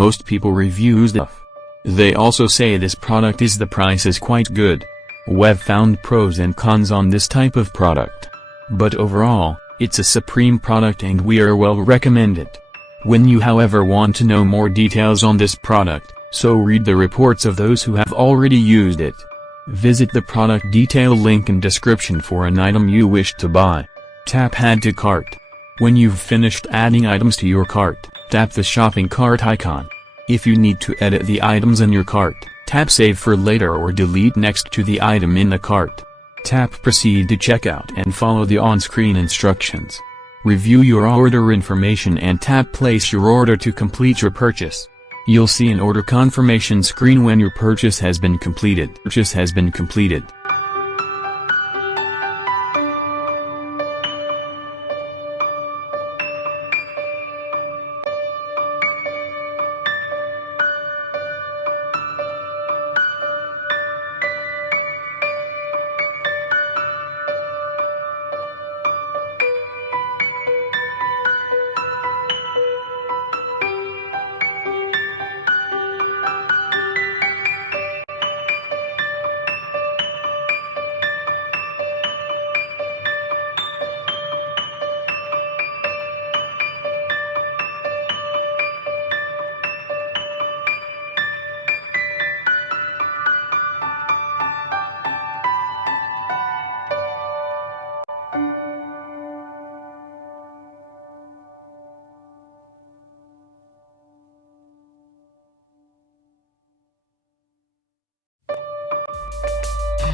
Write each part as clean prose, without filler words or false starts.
Most people reviews it. They also say this product is the price is quite good. We've found pros and cons on this type of product. But overall, it's a supreme product and we are well recommend it. When you however want to know more details on this product, so read the reports of those who have already used it. Visit the product detail link in description for an item you wish to buy. Tap Add to Cart. When you've finished adding items to your cart, tap the shopping cart icon. If you need to edit the items in your cart, tap Save for later or delete next to the item in the cart. Tap Proceed to checkout and follow the on-screen instructions. Review your order information and tap Place your order to complete your purchase. You'll see an order confirmation screen when your purchase has been completed.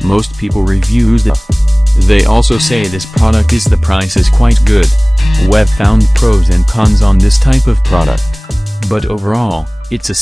Most people reviews it. They also say this product is the price is quite good. We've found pros and cons on this type of product. But overall, it's a